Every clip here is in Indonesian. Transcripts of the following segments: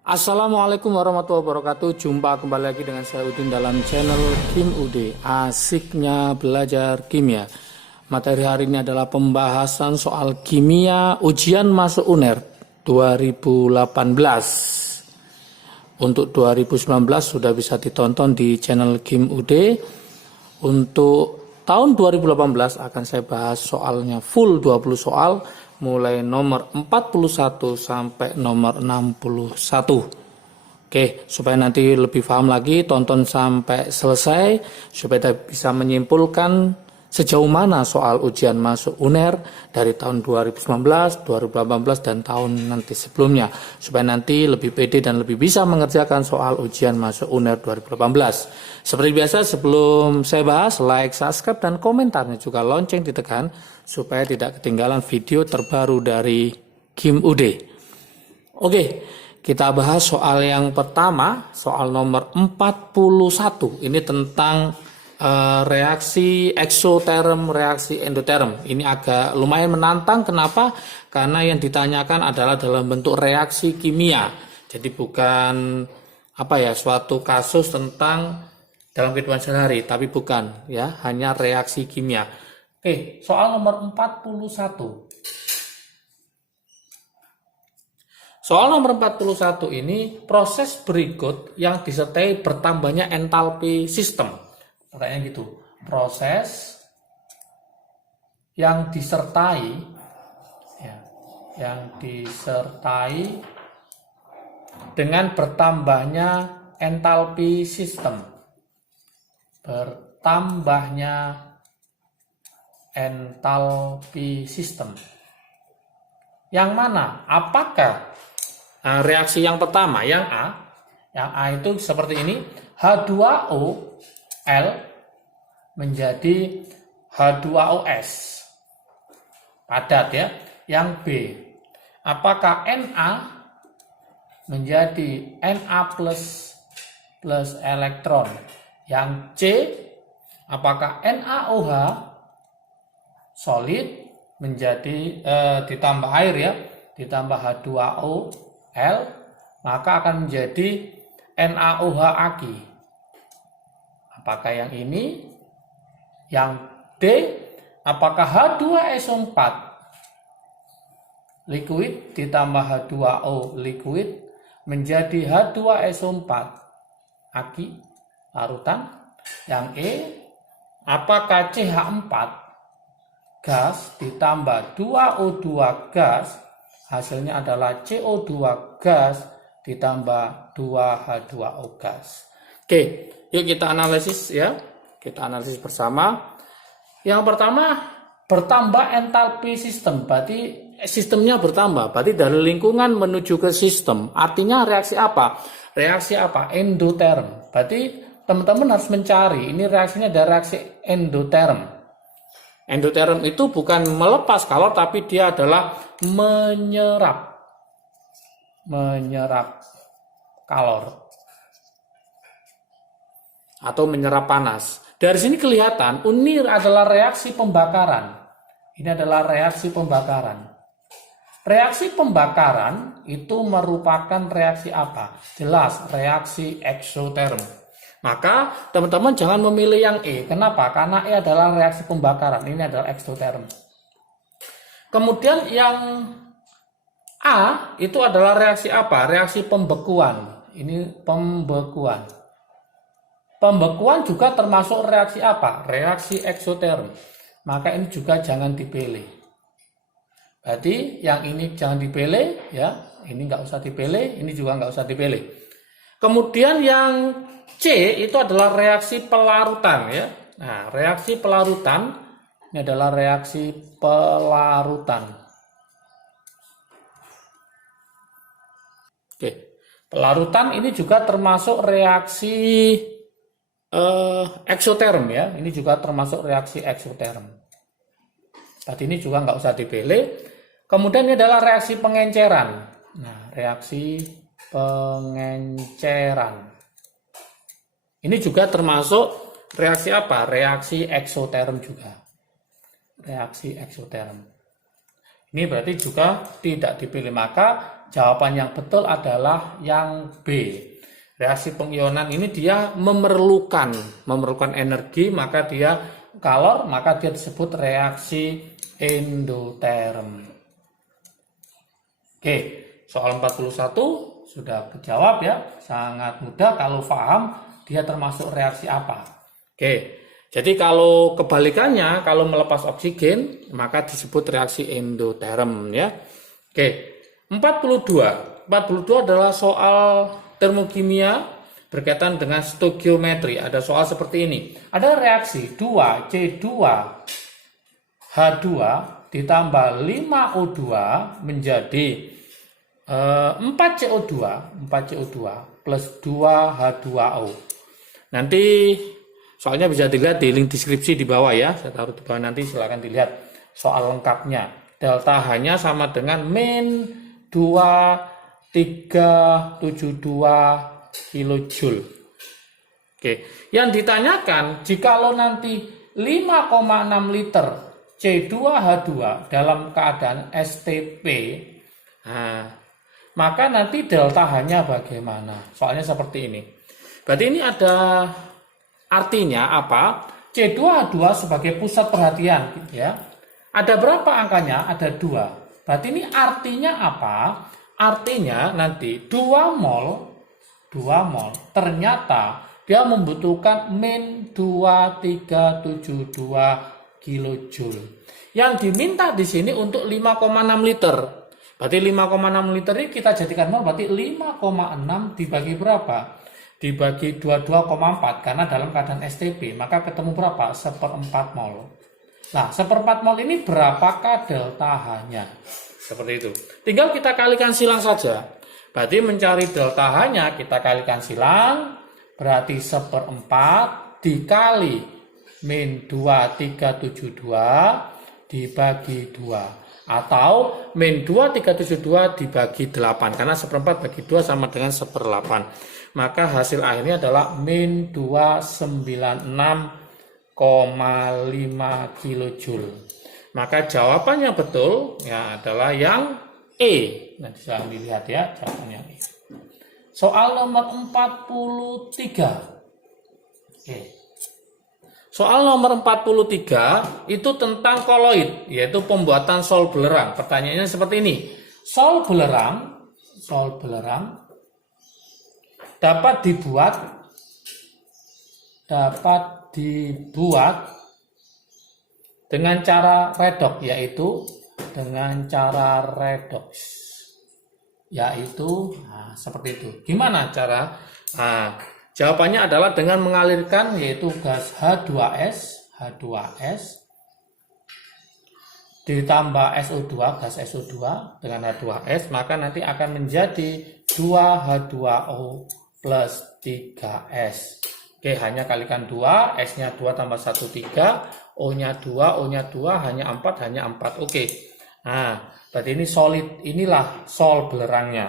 Assalamualaikum warahmatullahi wabarakatuh. Jumpa kembali lagi dengan saya Udin dalam channel Kim UD. Asiknya belajar kimia. Materi hari ini adalah pembahasan soal kimia ujian masuk UNER 2018. Untuk 2019 sudah bisa ditonton di channel Kim UD. Untuk tahun 2018 akan saya bahas soalnya full 20 soal, mulai nomor 41 sampai nomor 61. Oke, supaya nanti lebih paham lagi, tonton sampai selesai supaya bisa menyimpulkan sejauh mana soal ujian masuk UNER dari tahun 2019, 2018 dan tahun nanti sebelumnya, supaya nanti lebih pede dan lebih bisa mengerjakan soal ujian masuk UNER 2018. Seperti biasa, sebelum saya bahas, like, subscribe dan komentarnya juga lonceng ditekan supaya tidak ketinggalan video terbaru dari Kim UD. Oke, kita bahas soal yang pertama, soal nomor 41. Ini tentang reaksi eksoterm, reaksi endoterm. Ini agak lumayan menantang. Kenapa? Karena yang ditanyakan adalah dalam bentuk reaksi kimia. Jadi bukan suatu kasus tentang dalam kehidupan sehari-hari, tapi bukan ya, hanya reaksi kimia. Oke, soal nomor 41. Soal nomor 41 ini proses berikut yang disertai bertambahnya entalpi sistem. Pertanyaan gitu, proses yang disertai dengan bertambahnya entalpi sistem. Bertambahnya entalpi sistem. Yang mana? Apakah reaksi yang pertama, yang A? Yang A itu seperti ini, H2O L menjadi H2OS padat ya. Yang B, apakah Na menjadi Na plus elektron? Yang C, apakah NaOH solid menjadi ditambah air ya, ditambah H2O L, maka akan menjadi NaOH aki. Apakah yang ini? Yang D, apakah H2SO4 liquid ditambah H2O liquid menjadi H2SO4 aki larutan? Yang E, apakah CH4 gas ditambah 2O2 gas hasilnya adalah CO2 gas ditambah 2H2O gas? Oke, yuk kita analisis ya. Kita analisis bersama. Yang pertama, bertambah entalpi sistem. Berarti sistemnya bertambah. Berarti dari lingkungan menuju ke sistem. Artinya reaksi apa? Reaksi apa? Endoterm. Berarti teman-teman harus mencari. Ini reaksinya ada reaksi endoterm. Endoterm itu bukan melepas kalor, tapi dia adalah menyerap kalor atau menyerap panas. Dari sini kelihatan ini adalah reaksi pembakaran. Ini adalah reaksi pembakaran. Reaksi pembakaran itu merupakan reaksi apa? Jelas, reaksi eksoterm. Maka teman-teman jangan memilih yang E. Kenapa? Karena E adalah reaksi pembakaran. Ini adalah eksoterm. Kemudian yang A itu adalah reaksi apa? Reaksi pembekuan. Ini pembekuan. Pembekuan juga termasuk reaksi apa? Reaksi eksoterm. Maka ini juga jangan dipilih. Berarti yang ini jangan dipilih ya. Ini nggak usah dipilih. Ini juga nggak usah dipilih. Kemudian yang C itu adalah reaksi pelarutan ya. Nah, reaksi pelarutan ini adalah reaksi pelarutan. Oke, pelarutan ini juga termasuk reaksi eksoterm ya. Ini juga termasuk reaksi eksoterm. Tadi ini juga nggak usah dipilih. Kemudian ini adalah reaksi pengenceran. Nah, reaksi pengenceran. Ini juga termasuk reaksi apa? Reaksi eksoterm juga. Reaksi eksoterm. Ini berarti juga tidak dipilih. Maka jawaban yang betul adalah yang B. Reaksi pengionan ini dia memerlukan energi, maka dia kalor, maka dia disebut reaksi endoterm. Oke, soal 41 sudah kejawab ya, sangat mudah kalau paham dia termasuk reaksi apa. Oke, jadi kalau kebalikannya, kalau melepas oksigen, maka disebut reaksi endoterm ya. Oke, 42 adalah soal termokimia berkaitan dengan stoikiometri. Ada soal seperti ini. Ada reaksi 2C2H2 ditambah 5O2 menjadi 4CO2 plus 2H2O. Nanti soalnya bisa dilihat di link deskripsi di bawah ya. Saya taruh di bawah, nanti silahkan dilihat soal lengkapnya. Delta H-nya sama dengan min 2372 kilojoule. Oke, yang ditanyakan jikalau nanti 5,6 liter C2H2 dalam keadaan STP, maka nanti delta H-nya bagaimana? Soalnya seperti ini. Berarti ini ada artinya apa? C2H2 sebagai pusat perhatian ya. Ada berapa angkanya? Ada 2. Berarti ini artinya apa? Artinya nanti 2 mol ternyata dia membutuhkan min 2372 kilojoule. Yang diminta di sini untuk 5,6 liter. Berarti 5,6 liter ini kita jadikan mol, berarti 5,6 dibagi berapa? Dibagi 22,4 karena dalam keadaan STP, maka ketemu berapa? 1/4 mol. Nah, 1/4 mol ini berapakah delta H-nya? Seperti itu. Tinggal kita kalikan silang saja. Berarti mencari delta H-nya kita kalikan silang. Berarti 1/4 dikali min 2372 dibagi 2. Atau min 2372 dibagi 8. Karena 1/4 bagi 2 sama dengan 1/8. Maka hasil akhirnya adalah min 296,5 kilojoule. Maka jawabannya betul ya adalah yang E. Nanti silahkan dilihat ya jawabannya E. Soal nomor 43. Oke. Soal nomor 43 itu tentang koloid, yaitu pembuatan sol belerang. Pertanyaannya seperti ini. Sol belerang dapat dibuat dengan cara redoks, yaitu seperti itu. Gimana cara? Jawabannya adalah dengan mengalirkan yaitu gas H2S ditambah SO2, gas SO2 dengan H2S, maka nanti akan menjadi 2H2O plus 3S. Oke, hanya kalikan 2, S-nya 2 tambah 1, 3, O-nya 2, O-nya 2, hanya 4, Oke. Nah, berarti ini solid, inilah sol belerangnya.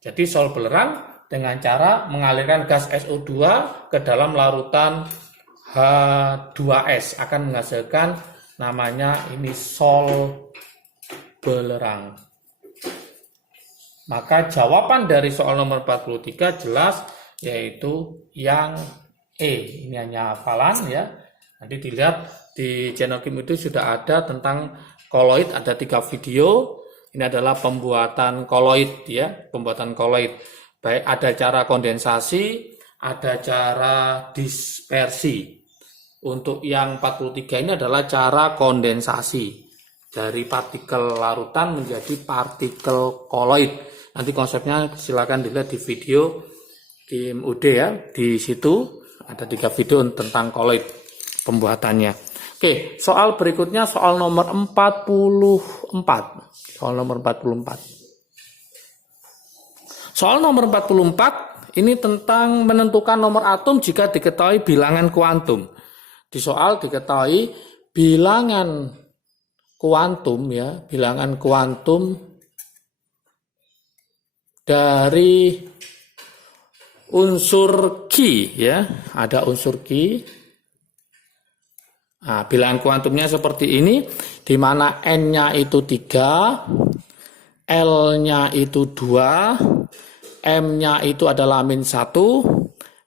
Jadi sol belerang dengan cara mengalirkan gas SO2 ke dalam larutan H2S akan menghasilkan namanya ini sol belerang. Maka jawaban dari soal nomor 43 jelas yaitu yang E. Ini hanya hafalan ya. Nanti dilihat di channel Kim itu sudah ada tentang koloid, ada 3 video. Ini adalah pembuatan koloid ya, pembuatan koloid. Baik ada cara kondensasi, ada cara dispersi. Untuk yang 43 ini adalah cara kondensasi dari partikel larutan menjadi partikel koloid. Nanti konsepnya silakan dilihat di video Kim UD ya. Di situ ada 3 video tentang koloid pembuatannya. Oke, soal berikutnya soal nomor 44. Soal nomor 44. Soal nomor 44 ini tentang menentukan nomor atom jika diketahui bilangan kuantum. Di soal diketahui bilangan kuantum ya, bilangan kuantum dari unsur Ki ya, ada unsur Ki. Nah, bilangan kuantumnya seperti ini, di mana N-nya itu 3, L-nya itu 2, M-nya itu adalah min 1,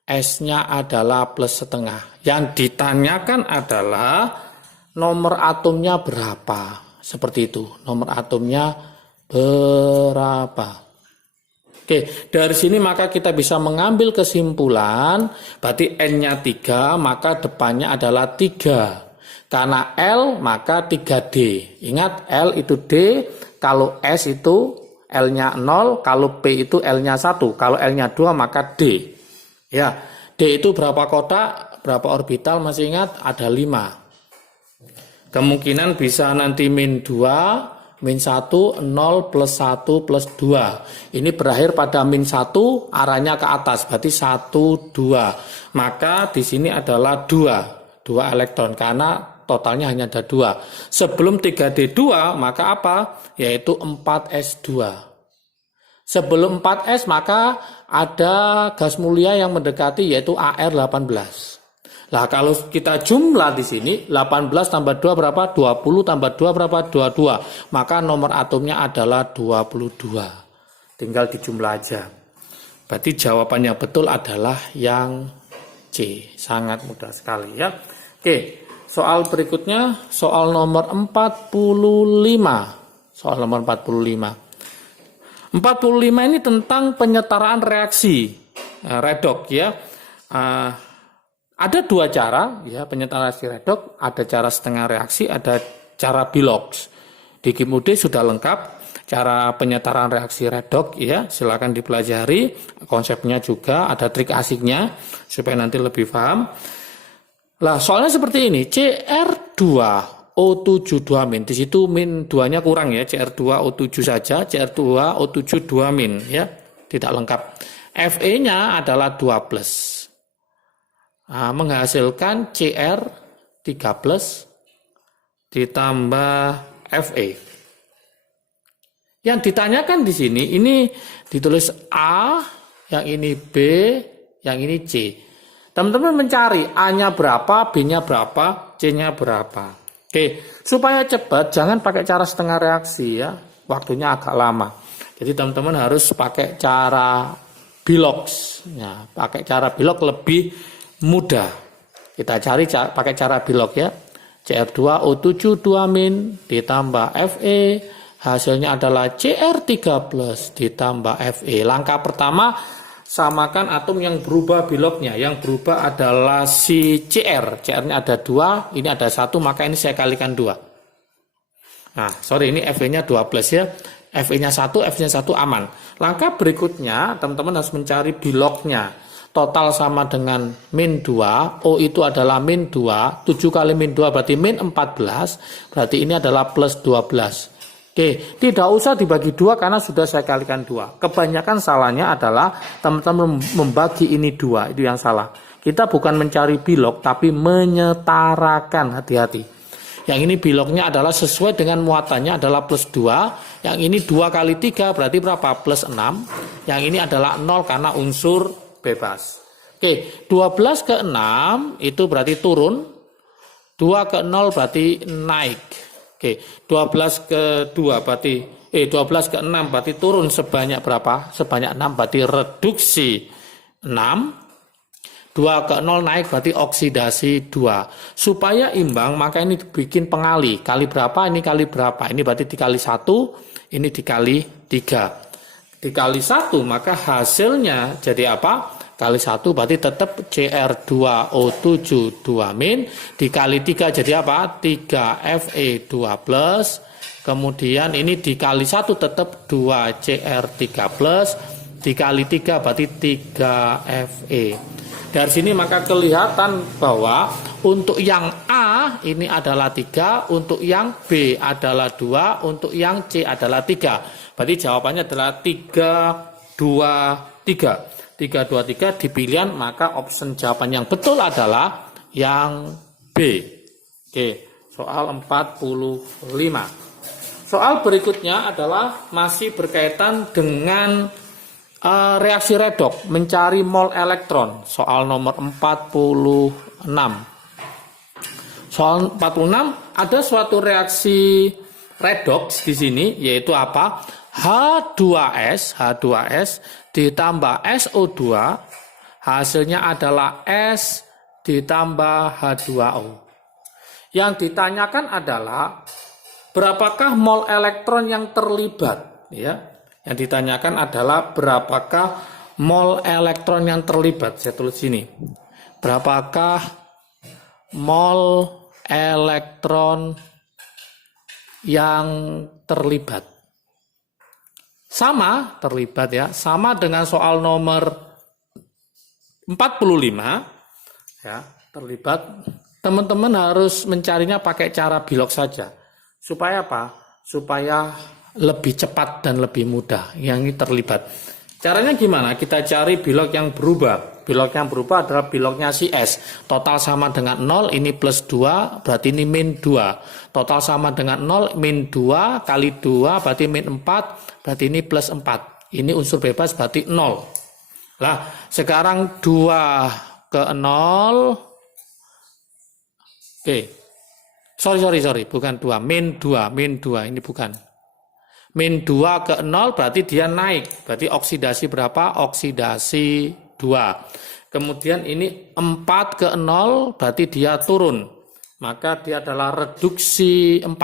S-nya adalah plus setengah. Yang ditanyakan adalah nomor atomnya berapa. Seperti itu, nomor atomnya berapa. Oke, dari sini maka kita bisa mengambil kesimpulan, berarti N-nya 3, maka depannya adalah 3. Karena L, maka 3D. Ingat, L itu D, kalau S itu L-nya 0, kalau P itu L-nya 1, kalau L-nya 2, maka D. Ya, D itu berapa kotak, berapa orbital, masih ingat? Ada 5. Kemungkinan bisa nanti min 2, min 1, 0, plus 1, plus 2. Ini berakhir pada min 1, arahnya ke atas, berarti 1, 2. Maka di sini adalah 2 elektron, karena totalnya hanya ada 2. Sebelum 3D2, maka apa? Yaitu 4S2. Sebelum 4S, maka ada gas mulia yang mendekati, yaitu AR18. Nah, kalau kita jumlah di sini, 18 tambah 2 berapa? 20 tambah 2 berapa? 22. Maka nomor atomnya adalah 22. Tinggal dijumlah aja. Berarti jawaban yang betul adalah yang C. Sangat mudah sekali ya. Oke, soal berikutnya, soal nomor 45. Soal nomor 45. 45 ini tentang penyetaraan reaksi redoks ya. Ada 2 cara ya penyetaraan reaksi redoks, ada cara setengah reaksi, ada cara bilox. Di KIM-UD sudah lengkap cara penyetaraan reaksi redoks ya, silakan dipelajari, konsepnya juga ada trik asiknya supaya nanti lebih paham. Lah, soalnya seperti ini, Cr2O7 2-. Di situ min 2-nya kurang ya, Cr2O7 saja, Cr2O7 2- ya, tidak lengkap. Fe-nya adalah 2+. Nah, menghasilkan Cr3+ ditambah Fe. Yang ditanyakan di sini, ini ditulis A, yang ini B, yang ini C. Teman-teman mencari A-nya berapa, B-nya berapa, C-nya berapa. Oke, supaya cepat jangan pakai cara setengah reaksi ya. Waktunya agak lama. Jadi teman-teman harus pakai cara bilox. Ya, pakai cara bilox lebih mudah. Kita cari pakai cara bilox ya. Cr2O7 2- ditambah Fe, hasilnya adalah Cr3+ ditambah Fe. Langkah pertama, samakan atom yang berubah biloknya. Yang berubah adalah si Cr. Cr-nya ada 2, ini ada 1, maka ini saya kalikan 2. Nah, sorry, ini Fe-nya 2+ ya. Fe-nya 1, F-nya 1 aman. Langkah berikutnya, teman-teman harus mencari biloknya. Total sama dengan min 2, O itu adalah min 2, 7 kali min 2 berarti min 14, berarti ini adalah plus 12. Oke, tidak usah dibagi 2 karena sudah saya kalikan 2. Kebanyakan salahnya adalah teman-teman membagi ini 2, itu yang salah. Kita bukan mencari bilok, tapi menyetarakan, hati-hati. Yang ini biloknya adalah sesuai dengan muatannya adalah plus 2. Yang ini 2 kali 3 berarti berapa? Plus 6. Yang ini adalah 0 karena unsur bebas. Oke, 12 ke 6 itu berarti turun. 2 ke 0 berarti naik. Oke, 12 ke 2 berarti 12 ke 6 berarti turun sebanyak berapa? Sebanyak 6 berarti reduksi 6. 2 ke 0 naik berarti oksidasi 2. Supaya imbang maka ini bikin pengali. Kali berapa? Ini kali berapa? Ini berarti dikali 1, ini dikali 3. Dikali 1 maka hasilnya jadi apa? Kali 1 berarti tetap Cr2O7 2- dikali 3 jadi apa? 3Fe2+. Kemudian ini dikali 1 tetap 2 Cr3+. Dikali 3 berarti 3Fe. Dari sini maka kelihatan bahwa untuk yang A ini adalah 3, untuk yang B adalah 2, untuk yang C adalah 3. Berarti jawabannya adalah 3, 2, 3. 3, 2, 3 di pilihan, maka option jawaban yang betul adalah yang B. Oke, soal 45. Soal berikutnya adalah masih berkaitan dengan reaksi redoks, mencari mol elektron. Soal nomor 46. Soal 46 ada suatu reaksi redoks di sini, yaitu apa? H2S ditambah SO2, hasilnya adalah S ditambah H2O. Yang ditanyakan adalah berapakah mol elektron yang terlibat, ya. Yang ditanyakan adalah berapakah mol elektron yang terlibat. Saya tulis sini. Berapakah mol elektron yang terlibat? Sama terlibat ya, sama dengan soal nomor 45 ya, terlibat. Teman-teman harus mencarinya pakai cara bilog saja. Supaya apa? Supaya lebih cepat dan lebih mudah. Yang ini terlibat. Caranya gimana? Kita cari bilog yang berubah. Bilog yang berubah adalah bilognya si S. Total sama dengan 0, ini plus 2, berarti ini min 2. Total sama dengan 0, min 2 kali 2, berarti min 4, berarti ini plus 4. Ini unsur bebas, berarti 0. Lah, sekarang 2 ke 0. Oke. Sorry, bukan 2, min 2, ini bukan. Min 2 ke 0 berarti dia naik. Berarti oksidasi berapa? Oksidasi 2. Kemudian ini 4 ke 0 berarti dia turun. Maka dia adalah reduksi 4.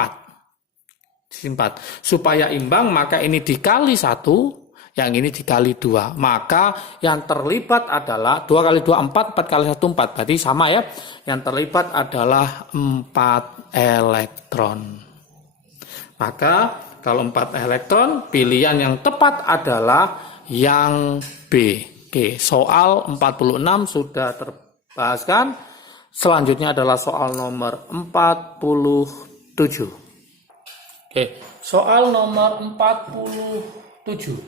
Supaya imbang maka ini dikali 1, yang ini dikali 2. Maka yang terlibat adalah 2 kali 2 4, 4 kali 1 4. Berarti sama ya. Yang terlibat adalah 4 elektron. Maka kalau 4 elektron, pilihan yang tepat adalah yang B. Oke, soal 46 sudah terbahaskan. Selanjutnya adalah soal nomor 47. Oke, soal nomor 47.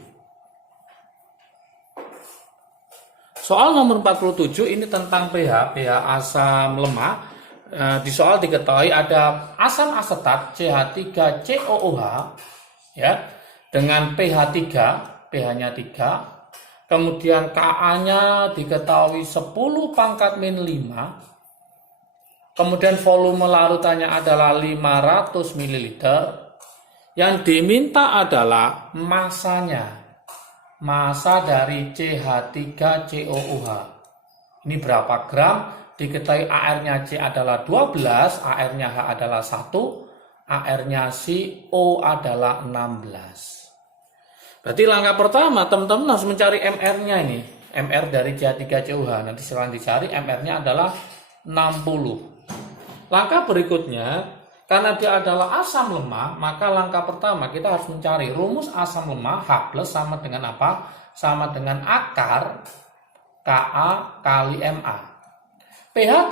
Soal nomor 47 ini tentang pH asam lemah. Di soal diketahui ada asam asetat CH3COOH ya dengan pH 3, pH-nya 3. Kemudian Ka-nya diketahui 10 pangkat min 5. Kemudian volume larutannya adalah 500 ml. Yang diminta adalah masanya. Masa dari CH3COOH. Ini berapa gram? Diketahui AR-nya C adalah 12, AR-nya H adalah 1, AR-nya CO adalah 16. Berarti langkah pertama teman-teman harus mencari MR-nya ini. MR dari CH3COOH. Nanti setelah dicari MR-nya adalah 60. Langkah berikutnya, karena dia adalah asam lemah, maka langkah pertama kita harus mencari rumus asam lemah H+ sama dengan apa? Sama dengan akar Ka kali Ma. pH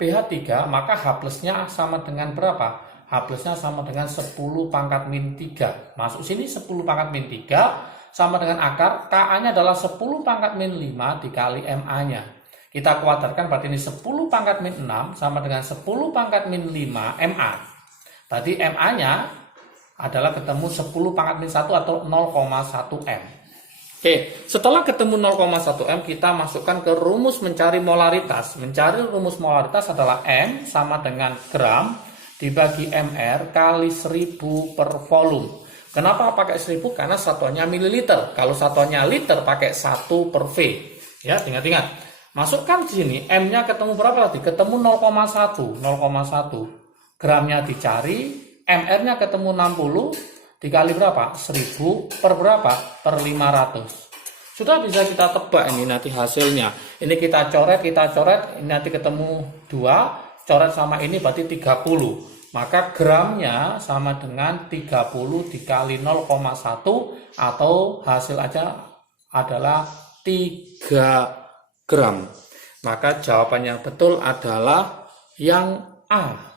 3, maka H+-nya sama dengan berapa? H+-nya sama dengan 10 pangkat min 3. Masuk sini 10 pangkat min 3 sama dengan akar. Ka-nya adalah 10 pangkat min 5 dikali Ma-nya. Kita kuadratkan berarti ini 10 pangkat min 6 sama dengan 10 pangkat min 5 Ma. Berarti Ma-nya adalah ketemu 10 pangkat min 1 atau 0,1 M. Oke, setelah ketemu 0,1 M, kita masukkan ke rumus mencari molaritas. Mencari rumus molaritas adalah M sama dengan gram dibagi MR kali 1000 per volume. Kenapa pakai 1000? Karena satuannya mililiter. Kalau satuannya liter pakai 1 per V. Ya, ingat-ingat. Masukkan di sini, M-nya ketemu berapa tadi? Ketemu 0,1. Gramnya dicari, MR-nya ketemu 60. Dikali berapa? 1000 per berapa? Per 500. Sudah bisa kita tebak ini nanti hasilnya. Ini kita coret, ini nanti ketemu 2, coret sama ini berarti 30. Maka gramnya sama dengan 30 dikali 0,1 atau hasil aja adalah 3 gram. Maka jawaban yang betul adalah yang A.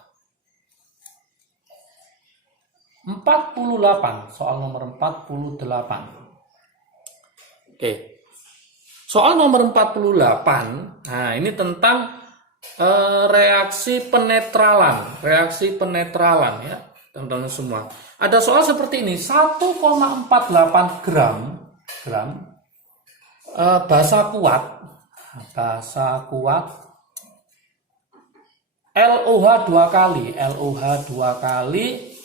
48, soal nomor 48. Oke. Soal nomor 48. Nah, ini tentang reaksi penetralan ya, teman-teman semua. Ada soal seperti ini, 1,48 gram basa kuat LOH 2 kali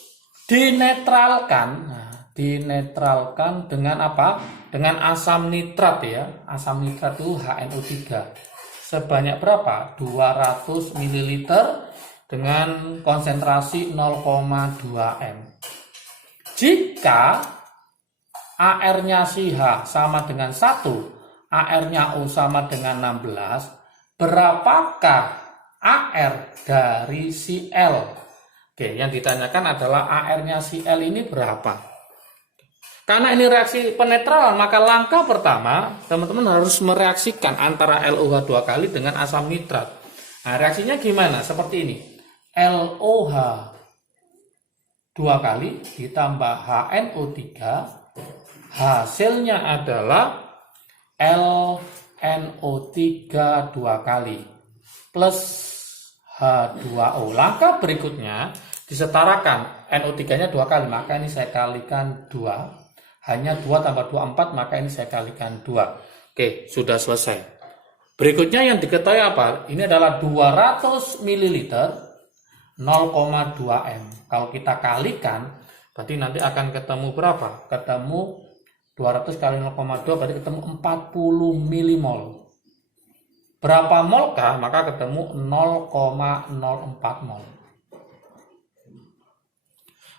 dinetralkan dinetralkan dengan apa? Dengan asam nitrat ya. Asam nitrat itu HNO3. Sebanyak berapa? 200 ml dengan konsentrasi 0,2 m. Jika AR-nya si H sama dengan 1, AR-nya O sama dengan 16, berapakah AR dari si L? Oke, yang ditanyakan adalah AR-nya si L ini berapa? Karena ini reaksi penetralan, maka langkah pertama, teman-teman harus mereaksikan antara LOH 2 kali dengan asam nitrat. Nah, reaksinya gimana? Seperti ini. LOH 2 kali ditambah HNO3, hasilnya adalah LNO3 2 kali plus H2O. Langkah berikutnya disetarakan, NO3-nya 2 kali, maka ini saya kalikan 2. Hanya 2 tambah 2, 4, maka ini saya kalikan 2. Oke, sudah selesai. Berikutnya yang diketahui apa? Ini adalah 200 ml 0,2 m. Kalau kita kalikan, berarti nanti akan ketemu berapa? Ketemu 200 kali 0,2 berarti ketemu 40 milimol. Berapa molkah? Maka ketemu 0,04 mol.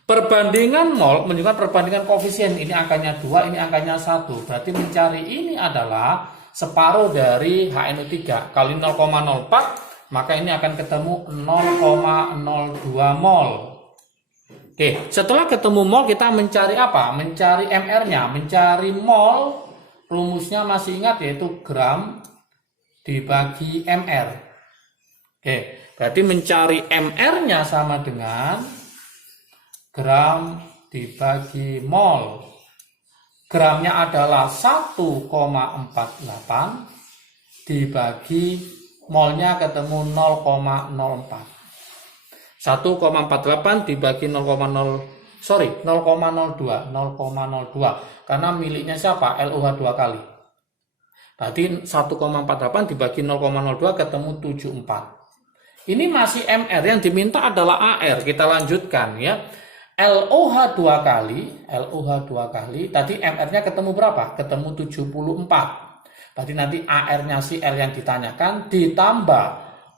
Perbandingan mol menunjukkan perbandingan koefisien. Ini angkanya 2, ini angkanya 1. Berarti mencari ini adalah separuh dari HNO3. Kali 0,04, maka ini akan ketemu 0,02 mol. Oke, setelah ketemu mol kita mencari apa? Mencari MR-nya. Mencari mol, rumusnya masih ingat yaitu gram dibagi MR. Oke, berarti mencari MR-nya sama dengan gram dibagi mol. Gramnya adalah 1,48 dibagi molnya ketemu 0,04. 1,48 dibagi 0,02 karena miliknya siapa? LOH 2 kali. Berarti 1,48 dibagi 0,02 ketemu 74. Ini masih MR, yang diminta adalah AR. Kita lanjutkan ya. LOH 2 kali, tadi MR-nya ketemu berapa? Ketemu 74. Berarti nanti AR-nya si L yang ditanyakan ditambah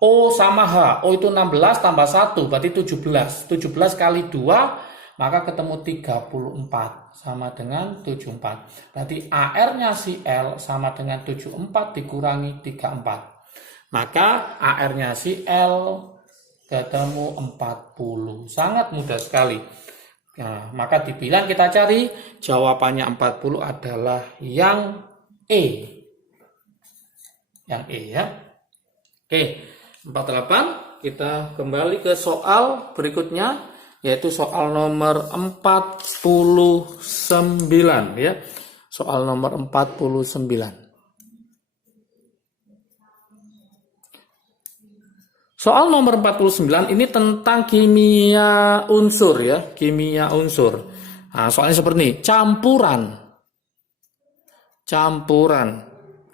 O sama H. O itu 16 tambah 1, berarti 17. 17 kali 2, maka ketemu 34 sama dengan 74. Berarti AR-nya si L sama dengan 74 dikurangi 34. Maka AR-nya si L ketemu 40. Sangat mudah sekali. Nah, maka dibilang kita cari jawabannya 40 adalah yang E. Yang E ya. Oke, 48 kita kembali ke soal berikutnya yaitu soal nomor 49 ya. Soal nomor 49. Soal nomor 49 ini tentang kimia unsur ya, kimia unsur. Nah, soalnya seperti ini, campuran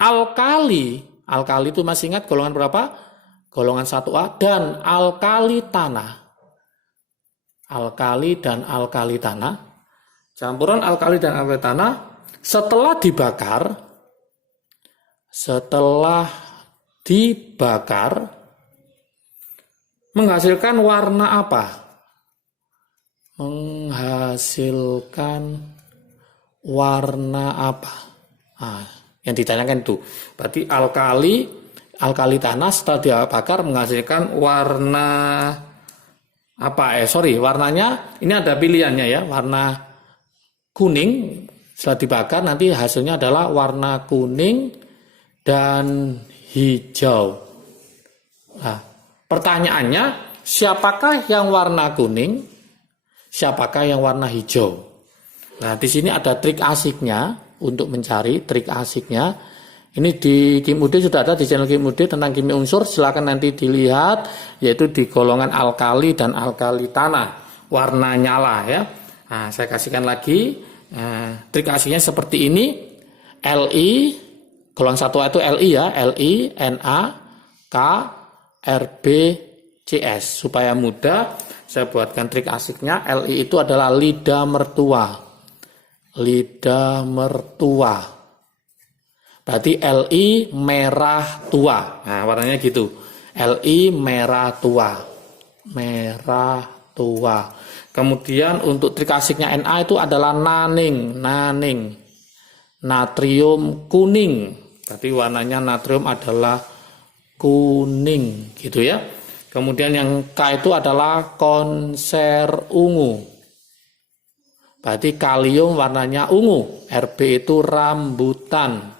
alkali itu masih ingat golongan berapa? Golongan 1A dan alkali tanah. Alkali dan alkali tanah. Campuran alkali dan alkali tanah setelah dibakar menghasilkan warna apa? Menghasilkan warna apa? Nah, yang ditanyakan itu. Berarti alkali tanah setelah dibakar menghasilkan warna apa? Warnanya ini ada pilihannya ya. Warna kuning setelah dibakar nanti hasilnya adalah warna kuning dan hijau. Nah, pertanyaannya, siapakah yang warna kuning? Siapakah yang warna hijau? Nah, di sini ada trik asiknya untuk mencari trik asiknya. Ini di Kim UD sudah ada di channel Kim UD tentang kimia unsur. Silakan nanti dilihat, yaitu di golongan alkali dan alkali tanah. Warna nyala ya. Nah, saya kasihkan lagi. Trik asiknya seperti ini. Li, golongan 1A itu Li ya. Li, Na, K, RBCS. Supaya mudah saya buatkan trik asiknya. Li itu adalah lidah mertua. lidah mertua. Berarti Li merah tua. Nah, warnanya gitu. Li merah tua. Merah tua. Kemudian untuk trik asiknya Na itu adalah naning. Natrium kuning. Berarti warnanya natrium adalah kuning, gitu ya. Kemudian yang K itu adalah konser ungu. Berarti kalium warnanya ungu. Rb itu rambutan.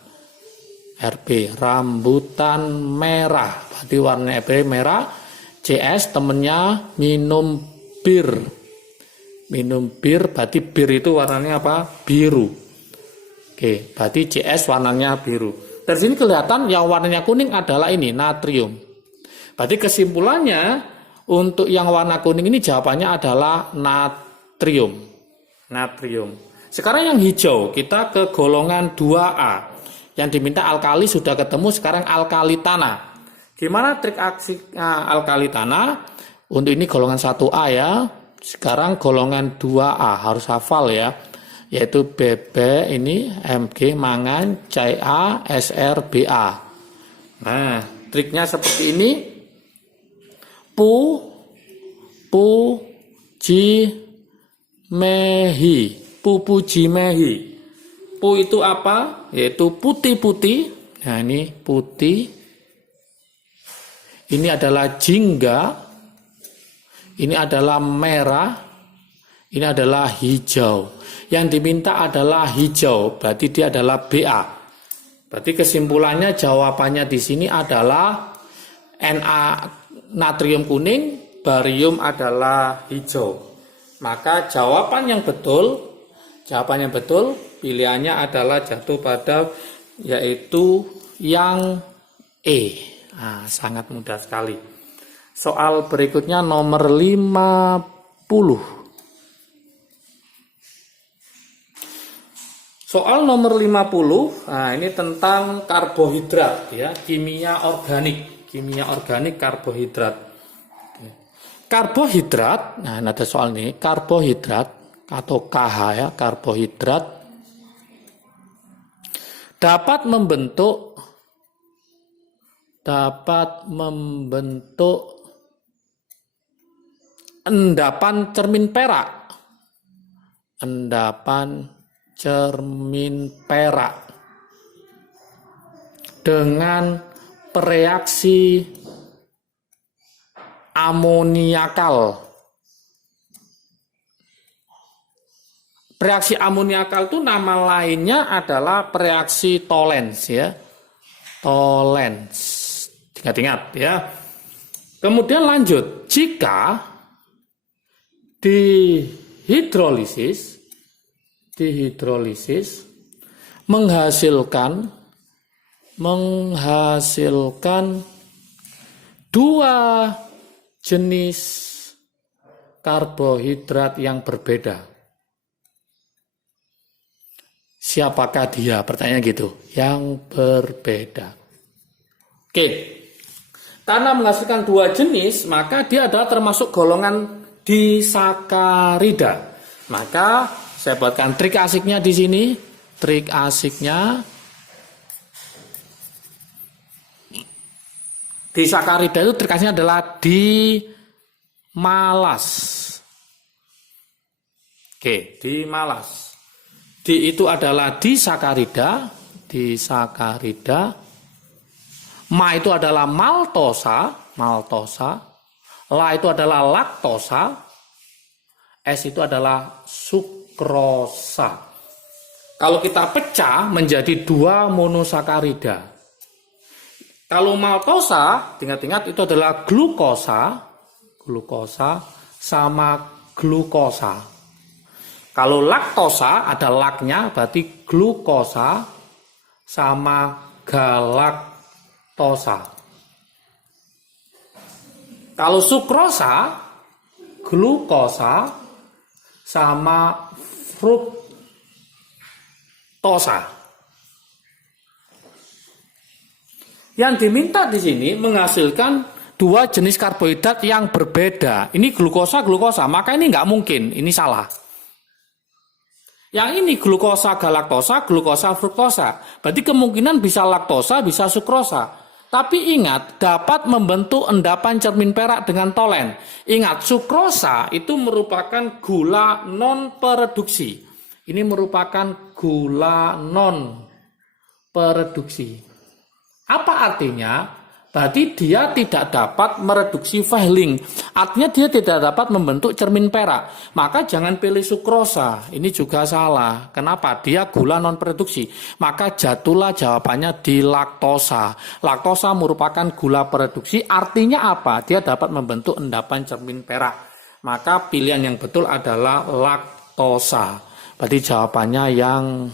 RB rambutan merah. Berarti warna Rb merah. CS temennya minum bir. Minum bir, berarti bir itu warnanya apa? Biru. Oke, berarti CS warnanya biru. Dari sini kelihatan yang warnanya kuning adalah ini, natrium. Berarti kesimpulannya, untuk yang warna kuning ini jawabannya adalah natrium. Natrium. Sekarang yang hijau, kita ke golongan 2A. Yang diminta alkali sudah ketemu, sekarang alkali tanah. Gimana trik aksi alkali tanah? Untuk ini golongan 1A ya. Sekarang golongan 2A, harus hafal ya. Yaitu BB ini Mg mangan Ca SrBa. Nah, triknya seperti ini. Pujimehi. Pupujimehi. Pu itu apa? Yaitu putih-putih. Nah, ini putih. Ini adalah jingga. Ini adalah merah. Ini adalah hijau. Yang diminta adalah hijau, berarti dia adalah Ba. Berarti kesimpulannya jawabannya di sini adalah Na natrium kuning, barium adalah hijau. Maka jawaban yang betul pilihannya adalah jatuh pada yaitu yang E. Nah, sangat mudah sekali. Soal berikutnya nomor 50. Soal nomor 50, nah ini tentang karbohidrat ya, kimia organik karbohidrat. Karbohidrat, nah ada soal nih, karbohidrat atau KH ya, karbohidrat dapat membentuk endapan cermin perak. Endapan cermin perak dengan bereaksi amoniakal. Bereaksi amoniakal itu nama lainnya adalah bereaksi Tollens ya. Tollens. Ingat-ingat ya. Kemudian lanjut, jika dihidrolisis menghasilkan dua jenis karbohidrat yang berbeda. Siapakah dia? Pertanyaan gitu. Yang berbeda. Oke. Karena menghasilkan dua jenis, maka dia adalah termasuk golongan disakarida. Maka saya buatkan trik asiknya di sini. Trik asiknya disakarida itu trik asiknya adalah dimalas. Oke, dimalas. Di itu adalah disakarida. Ma itu adalah maltosa. La itu adalah laktosa. S itu adalah sukrosa. Kalau kita pecah menjadi dua monosakarida. Kalau maltosa, ingat-ingat itu adalah glukosa sama glukosa. Kalau laktosa ada laknya, berarti glukosa sama galaktosa. Kalau sukrosa, glukosa sama fruktosa. Yang diminta di sini menghasilkan dua jenis karbohidrat yang berbeda. Ini glukosa, maka ini nggak mungkin, ini salah. Yang ini glukosa galaktosa, glukosa fruktosa. Berarti kemungkinan bisa laktosa, bisa sukrosa. Tapi ingat, dapat membentuk endapan cermin perak dengan tolen. Ingat, sukrosa itu merupakan gula non pereduksi. Ini merupakan gula non pereduksi. Apa artinya? Berarti dia tidak dapat mereduksi Fehling. Artinya dia tidak dapat membentuk cermin perak. Maka jangan pilih sukrosa. Ini juga salah. Kenapa? Dia gula non pereduksi. Maka jatuhlah jawabannya di laktosa. Laktosa merupakan gula pereduksi. Artinya apa? Dia dapat membentuk endapan cermin perak. Maka pilihan yang betul adalah laktosa. Berarti jawabannya yang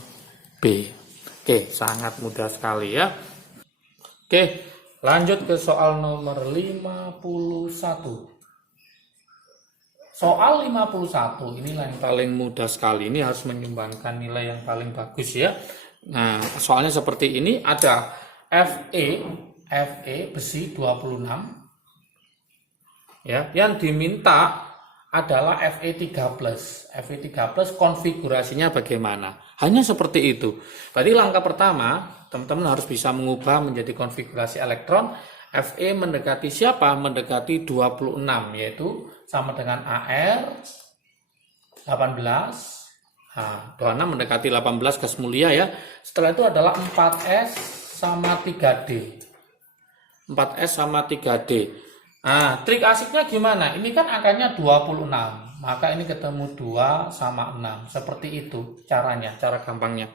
B. Oke, sangat mudah sekali ya. Oke. Lanjut ke soal nomor 51. Soal 51 inilah yang paling mudah sekali. Ini harus menyumbangkan nilai yang paling bagus ya. Nah, soalnya seperti ini ada Fe besi 26. Ya, yang diminta adalah Fe3+. Fe3+ konfigurasinya bagaimana? Hanya seperti itu. Berarti langkah pertama, teman-teman harus bisa mengubah menjadi konfigurasi elektron. Fe mendekati siapa? Mendekati 26, yaitu sama dengan Ar 18. Nah, 26 mendekati 18 gas mulia ya. Setelah itu adalah 4s sama 3d. 4s sama 3d. Nah, trik asiknya gimana? Ini kan angkanya 26. Maka ini ketemu 2 sama 6. Seperti itu caranya, cara gampangnya.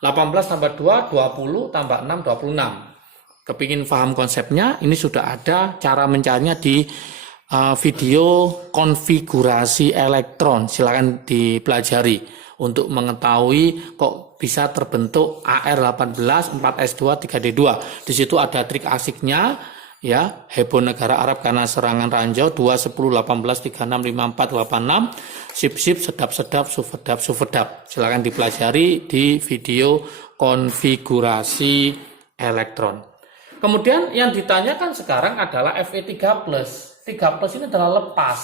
18 tambah 2, 20, tambah 6, 26. Kepingin paham konsepnya, ini sudah ada cara mencarinya di video konfigurasi elektron. Silakan dipelajari untuk mengetahui kok bisa terbentuk AR18, 4S2, 3D2. Di situ ada trik asiknya. Ya, heboh negara Arab karena serangan ranjau 2, 10, 18, 36, 54, 86, sip-sip, sedap-sedap, sufedap. Silakan dipelajari di video konfigurasi elektron. Kemudian yang ditanyakan sekarang adalah Fe3+. 3+ ini adalah lepas.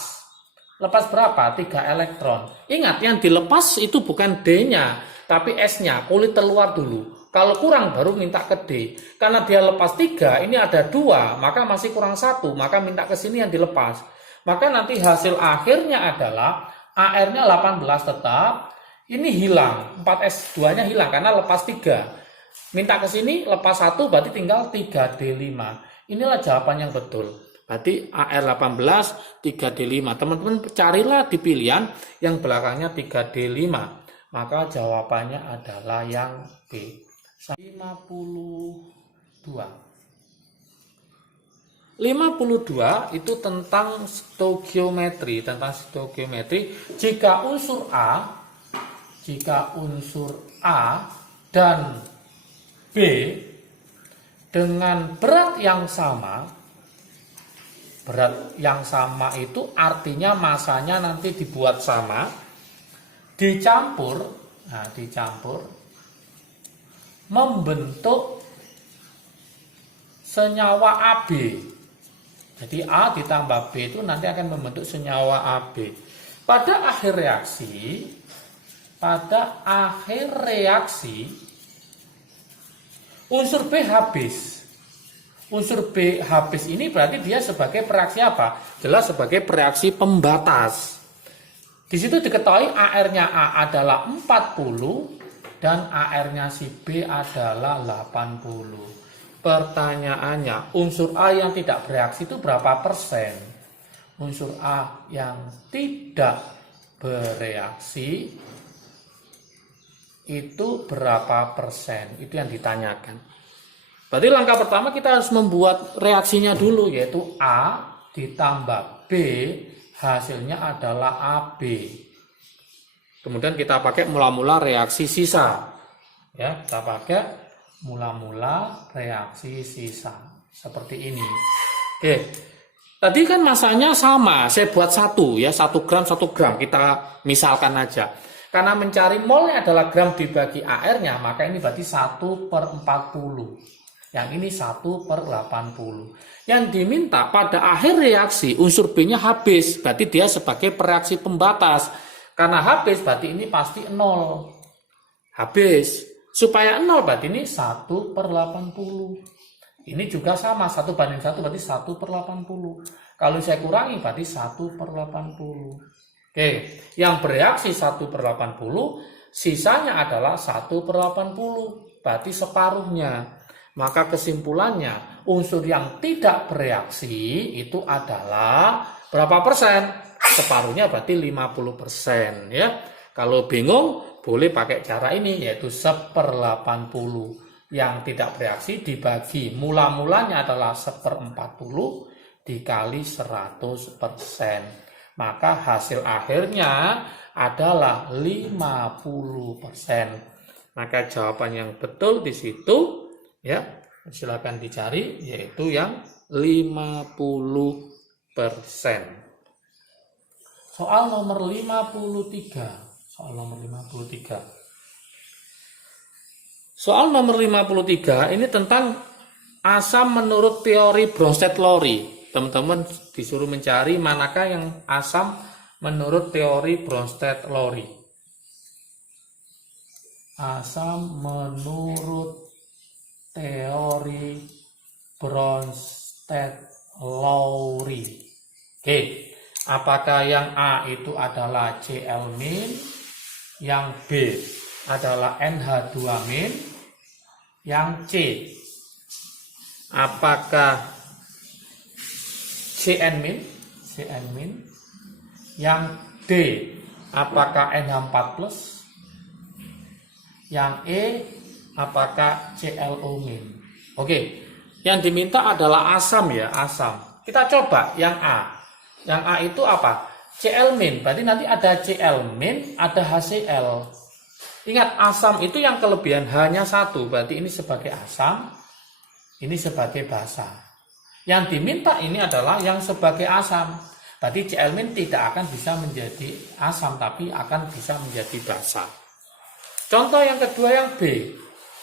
Lepas berapa? 3 elektron. Ingat, yang dilepas itu bukan D-nya, tapi S-nya, kulit terluar dulu. Kalau kurang baru minta ke D. Karena dia lepas 3, ini ada 2, maka masih kurang 1, maka minta ke sini yang dilepas. Maka nanti hasil akhirnya adalah AR-nya 18 tetap, ini hilang, 4S2-nya hilang karena lepas 3. Minta ke sini lepas 1 berarti tinggal 3D5. Inilah jawaban yang betul. Berarti AR18, 3D5. Teman-teman carilah di pilihan yang belakangnya 3D5. Maka jawabannya adalah yang B. 52 itu tentang stoikiometri. Jika unsur A dan B dengan berat yang sama itu artinya masanya nanti dibuat sama, dicampur membentuk senyawa AB. Jadi A ditambah B itu nanti akan membentuk senyawa AB. Pada akhir reaksi unsur B habis. Unsur B habis ini berarti dia sebagai reaksi apa? Jelas sebagai reaksi pembatas. Di situ diketahui AR-nya A adalah 40 dan AR-nya si B adalah 80. Pertanyaannya, unsur A yang tidak bereaksi itu berapa persen? Unsur A yang tidak bereaksi itu berapa persen? Itu yang ditanyakan. Berarti langkah pertama kita harus membuat reaksinya dulu, yaitu A ditambah B, hasilnya adalah AB. Kemudian kita pakai mula-mula reaksi sisa. Ya, kita pakai mula-mula reaksi sisa. Seperti ini. Oke. Tadi kan masanya sama, saya buat 1 ya, 1 gram 1 gram, kita misalkan aja. Karena mencari molnya adalah gram dibagi AR-nya, maka ini berarti 1/40. Yang ini 1/80. Yang diminta pada akhir reaksi unsur B-nya habis, berarti dia sebagai reaksi pembatas. Karena habis berarti ini pasti 0. Habis. Supaya 0 berarti ini 1/80. Ini juga sama, 1/1 berarti 1/80. Kalau saya kurangi berarti 1/80. Oke, yang bereaksi 1/80, sisanya adalah 1/80. Berarti separuhnya. Maka kesimpulannya, unsur yang tidak bereaksi itu adalah berapa persen? Separuhnya berarti 50% ya. Kalau bingung, boleh pakai cara ini, yaitu 1/80. Yang tidak bereaksi dibagi mula-mulanya adalah 1/40 dikali 100%. Maka hasil akhirnya adalah 50%. Maka jawaban yang betul di situ ya, silakan dicari, yaitu yang 50%. Soal nomor 53. Soal nomor 53. Soal nomor 53 ini tentang asam menurut teori Bronsted-Lowry. Teman-teman disuruh mencari manakah yang asam menurut teori Bronsted-Lowry. Asam menurut teori Bronsted-Lowry. Oke, apakah yang A itu adalah Cl-, yang B adalah NH2-, yang C apakah Cn-, yang D apakah NH4+, yang E apakah ClO-. Oke, yang diminta adalah asam ya, asam. Kita coba yang A. Yang A itu apa? Cl-, berarti nanti ada Cl-, ada HCl. Ingat, asam itu yang kelebihan hanya satu, berarti ini sebagai asam, ini sebagai basa. Yang diminta ini adalah yang sebagai asam. Berarti Cl- tidak akan bisa menjadi asam, tapi akan bisa menjadi basa. Contoh yang kedua yang B,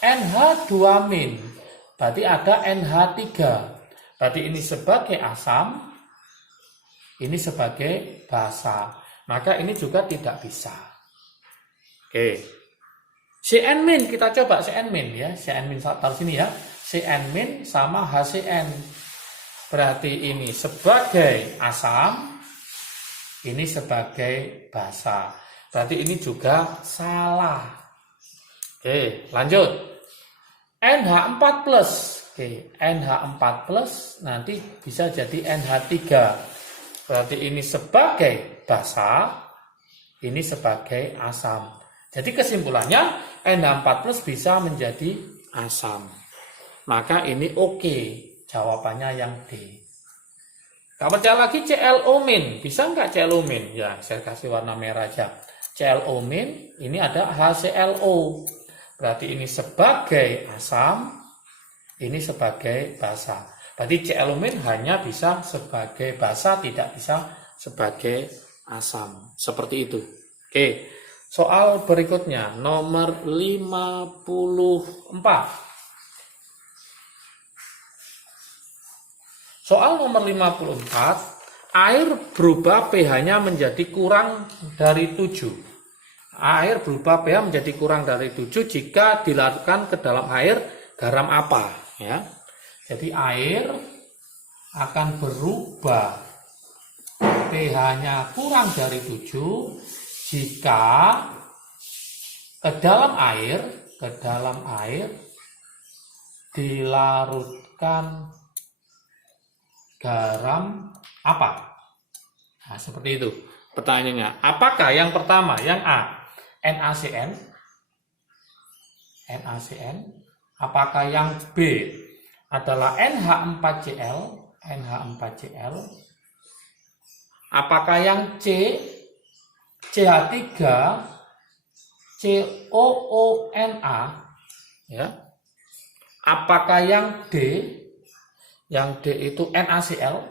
NH2-, berarti ada NH3. Berarti ini sebagai asam, ini sebagai basa. Maka ini juga tidak bisa. Oke. Cn-, kita coba Cn- ya. Cn- taruh sini ya. Cn- sama HCN. Berarti ini sebagai asam, ini sebagai basa. Berarti ini juga salah. Oke, lanjut. NH4+. Oke, NH4+ nanti bisa jadi NH3. Berarti ini sebagai basa, ini sebagai asam. Jadi kesimpulannya NH4+ bisa menjadi asam. Maka ini oke. Jawabannya yang D. Kalau percaya lagi ClO-, bisa nggak ClO-? Ya, saya kasih warna merah aja. ClO- ini ada HClO. Berarti ini sebagai asam, ini sebagai basa. Berarti ClO- hanya bisa sebagai basa, tidak bisa sebagai asam. Seperti itu. Oke, soal berikutnya nomor 54. Soal nomor 54, air berubah pH-nya menjadi kurang dari 7. Air berubah pH menjadi kurang dari 7 jika dilarutkan ke dalam air garam apa? Ya. Jadi air akan berubah pH-nya kurang dari 7 jika ke dalam air dilarutkan garam apa? Nah, seperti itu pertanyaannya. Apakah yang pertama, yang A, NaCN? Apakah yang B adalah NH4Cl? Apakah yang C, CH3, COONa? Ya. Apakah yang D? Yang D itu NaCl.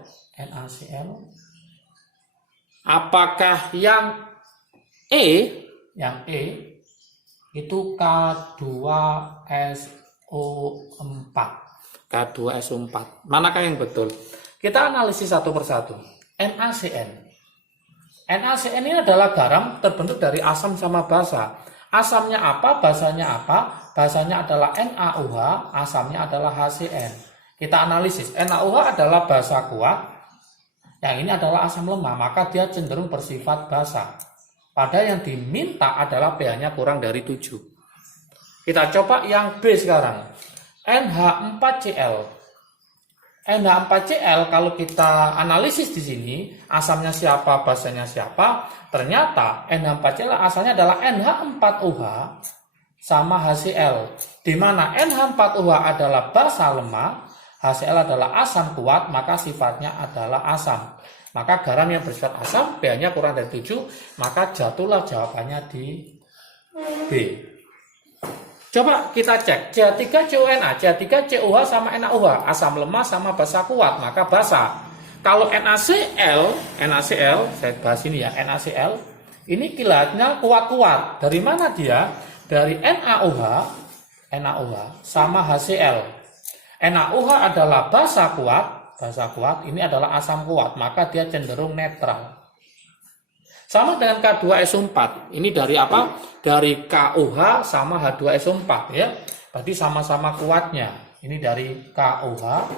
Apakah yang E? Yang E itu K2SO4. K2SO4. Manakah yang betul? Kita analisis satu persatu. NaCN NaCN ini adalah garam terbentuk dari asam sama basa. Asamnya apa, basanya apa? Basanya adalah NaOH, asamnya adalah HCN. Kita analisis, NaOH adalah basa kuat, yang ini adalah asam lemah, maka dia cenderung bersifat basa. Padahal yang diminta adalah pH-nya kurang dari 7. Kita coba yang B sekarang. NH4Cl. NH4Cl kalau kita analisis di sini, asamnya siapa, basanya siapa, ternyata NH4Cl asalnya adalah NH4OH sama HCl. Di mana NH4OH adalah basa lemah, HCl adalah asam kuat, maka sifatnya adalah asam. Maka garam yang bersifat asam, pH-nya kurang dari 7, maka jatuhlah jawabannya di B. Coba kita cek, CH3CONA, CH3COH sama NaOH, asam lemah sama basa kuat, maka basa. Kalau NaCl, saya bahas ini ya, NaCl, ini kilatnya kuat-kuat. Dari mana dia? Dari NaOH sama HCl. NaOH adalah basa kuat, ini adalah asam kuat, maka dia cenderung netral. Sama dengan K2SO4, ini dari apa? Dari KOH sama H2SO4 ya. Berarti sama-sama kuatnya. Ini dari KOH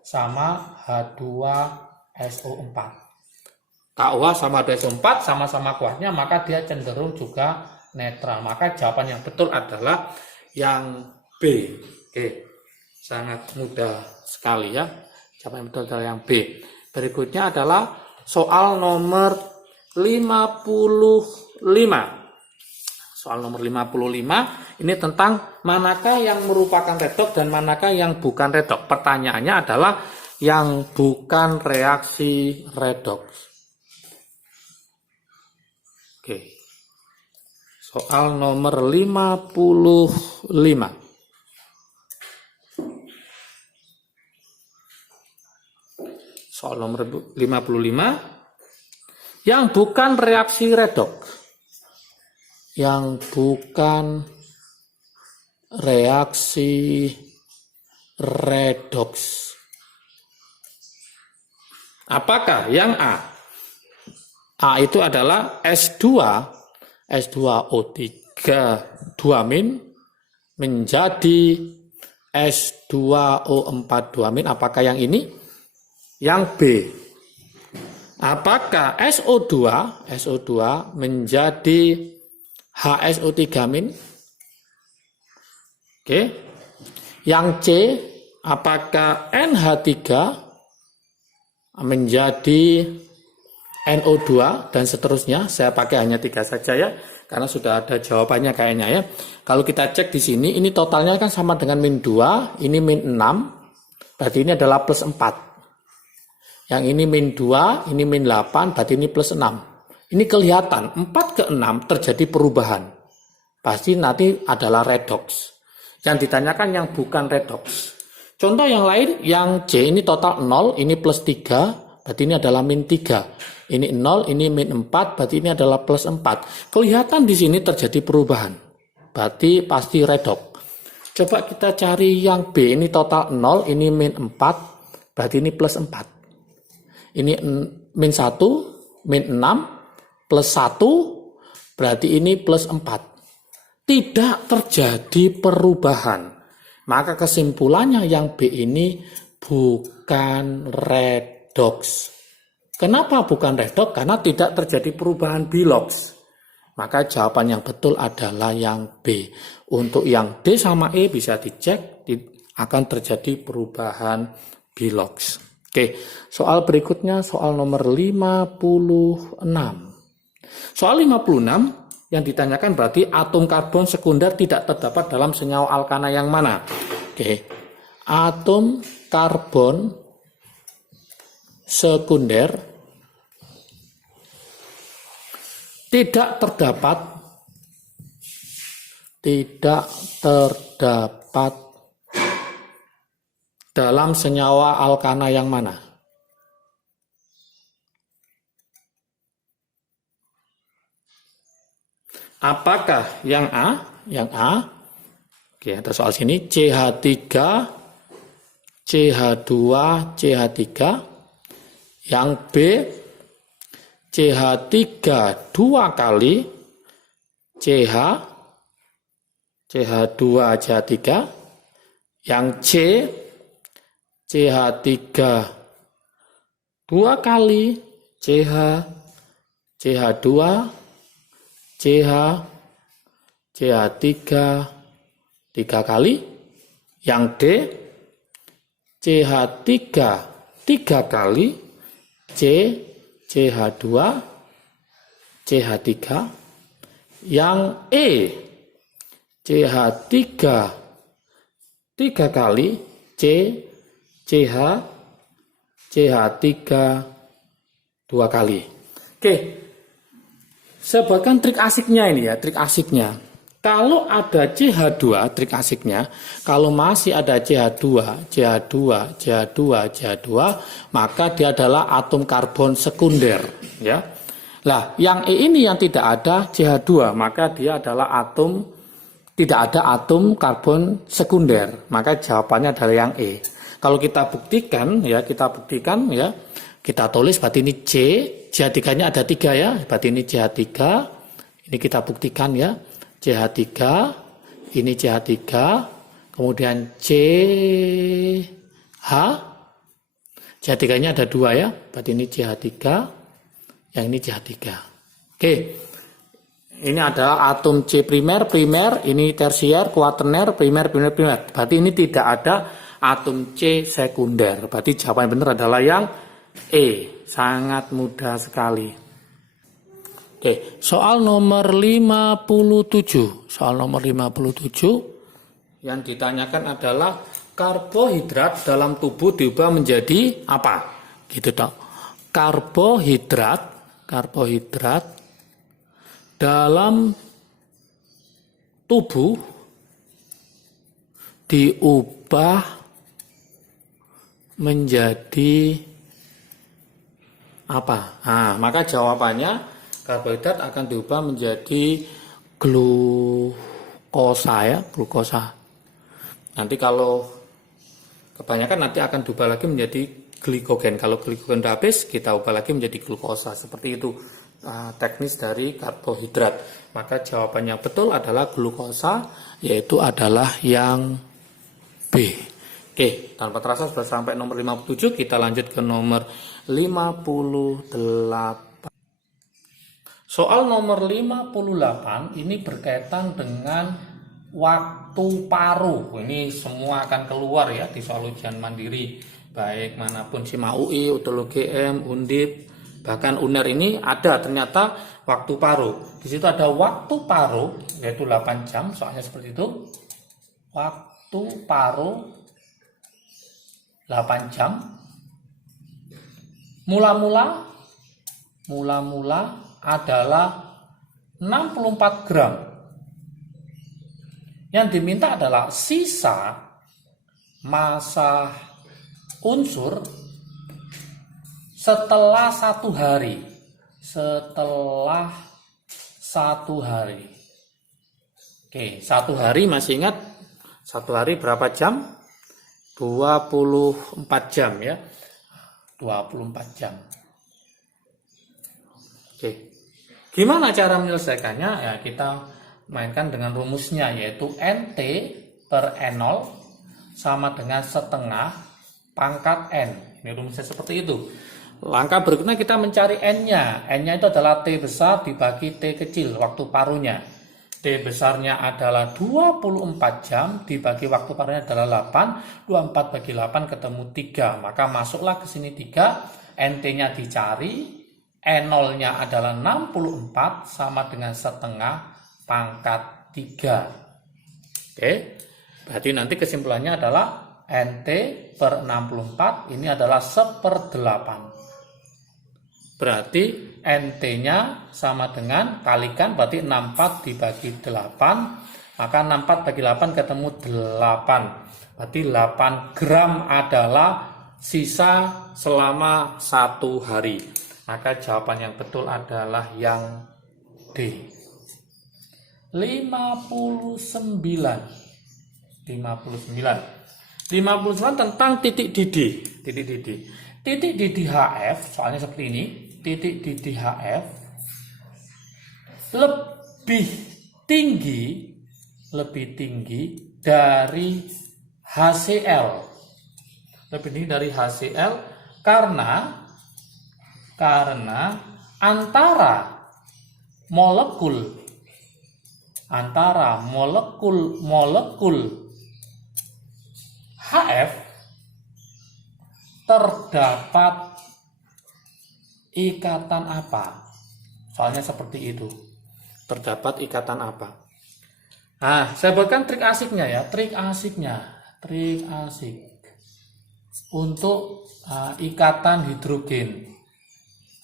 sama H2SO4. KOH sama H2SO4 sama-sama kuatnya, maka dia cenderung juga netral. Maka jawaban yang betul adalah yang B. Oke. Sangat mudah sekali ya. Jawaban yang betul adalah yang B. Berikutnya adalah soal nomor 55. Soal nomor 55 ini tentang manakah yang merupakan redoks dan manakah yang bukan redoks. Pertanyaannya adalah yang bukan reaksi redoks. Oke. Soal nomor 55. Soal nomor 55. Yang bukan reaksi redoks. Yang bukan reaksi redoks. Apakah yang A? A itu adalah S2O3 2- menjadi S2O4 2-. Apakah yang ini? Yang B. Apakah SO2 menjadi HSO3-? Oke. Yang C, apakah NH3 menjadi NO2 dan seterusnya? Saya pakai hanya 3 saja ya, karena sudah ada jawabannya kayaknya ya. Kalau kita cek di sini, ini totalnya kan sama dengan -2, ini -6, berarti ini adalah +4. Yang ini -2, ini -8, berarti ini +6. Ini kelihatan 4 ke 6 terjadi perubahan. Pasti nanti adalah redoks. Yang ditanyakan yang bukan redoks. Contoh yang lain, yang C ini total 0, ini +3, berarti ini adalah -3. Ini 0, ini -4, berarti ini adalah +4. Kelihatan di sini terjadi perubahan. Berarti pasti redoks. Coba kita cari yang B, ini total 0, ini -4, berarti ini +4. Ini -1, -6, +1, berarti ini +4. Tidak terjadi perubahan. Maka kesimpulannya yang B ini bukan redoks. Kenapa bukan redoks? Karena tidak terjadi perubahan biloks. Maka jawaban yang betul adalah yang B. Untuk yang D sama E bisa dicek, akan terjadi perubahan biloks. Oke, soal berikutnya soal nomor 56. Soal 56 yang ditanyakan berarti atom karbon sekunder tidak terdapat dalam senyawa alkana yang mana? Oke, atom karbon sekunder tidak terdapat dalam senyawa alkana yang mana? Apakah yang A? Yang A. Oke, ada soal sini. CH3, CH2, CH3. Yang B, CH3 2 kali CH2 CH3, yang C CH3 2 kali CH2 CH3 3 kali, yang D CH3 3 kali CH2 CH3, yang E CH3 3 kali CH3 2 kali. Oke, saya buatkan trik asiknya ini ya, trik asiknya. Kalau ada CH2, trik asiknya, kalau masih ada CH2, maka dia adalah atom karbon sekunder, ya. Lah, yang E ini yang tidak ada CH2, maka dia adalah tidak ada atom karbon sekunder, maka jawabannya adalah yang E. Kalau kita buktikan ya, kita tulis berarti ini CH3-nya ada 3 ya, berarti ini CH3, ini kita buktikan ya. CH3, ini CH3, kemudian CH3-nya ada 2 ya, berarti ini CH3, yang ini CH3. Oke, ini adalah atom C primer, ini tersier, kuaterner, primer, berarti ini tidak ada atom C sekunder, berarti jawaban yang benar adalah yang E, sangat mudah sekali. Oke, soal nomor 57. Soal nomor 57 yang ditanyakan adalah karbohidrat dalam tubuh diubah menjadi apa? Gitu toh. Karbohidrat dalam tubuh diubah menjadi apa? Nah, maka jawabannya karbohidrat akan diubah menjadi glukosa ya, glukosa. Nanti kalau kebanyakan nanti akan diubah lagi menjadi glikogen. Kalau glikogen sudah habis, kita ubah lagi menjadi glukosa. Seperti itu teknis dari karbohidrat. Maka jawabannya betul adalah glukosa, yaitu adalah yang B. Oke, tanpa terasa sudah sampai nomor 57, kita lanjut ke nomor 58. Soal nomor 58 ini berkaitan dengan waktu paruh. Ini semua akan keluar ya di soal ujian mandiri, baik manapun SIMA UI, UTOL UGM, Undip, bahkan UNER ini ada ternyata waktu paruh. Di situ ada waktu paruh yaitu 8 jam, soalnya seperti itu. Waktu paruh 8 jam. Mula-mula adalah 64 gram. Yang diminta adalah sisa massa unsur setelah 1 hari. Setelah 1 hari. Oke, 1 hari masih ingat? 1 hari berapa jam? 24 jam ya. 24 jam. Oke. Gimana cara menyelesaikannya? Ya, kita mainkan dengan rumusnya, yaitu NT per N0 sama dengan setengah pangkat N. Ini rumusnya seperti itu. Langkah berikutnya kita mencari N-nya. N-nya itu adalah T besar dibagi T kecil, waktu paruhnya. T besarnya adalah 24 jam, dibagi waktu paruhnya adalah 8. 24 bagi 8 ketemu 3. Maka masuklah ke sini 3. NT-nya dicari. N0-nya adalah 64 sama dengan setengah pangkat 3. Oke, berarti nanti kesimpulannya adalah NT per 64 ini adalah 1/8. Berarti NT-nya sama dengan kalikan, berarti 64 dibagi 8. Maka 64 bagi 8 ketemu 8. Berarti 8 gram adalah sisa selama 1 hari. Maka jawaban yang betul adalah yang D. 59 tentang titik didih. Titik didih HF, soalnya seperti ini. titik didih HF lebih tinggi dari HCl. Lebih tinggi dari HCl karena antara molekul HF terdapat ikatan apa? Soalnya seperti itu. Terdapat ikatan apa? Nah, saya buatkan trik asiknya ya, trik asik untuk ikatan hidrogen.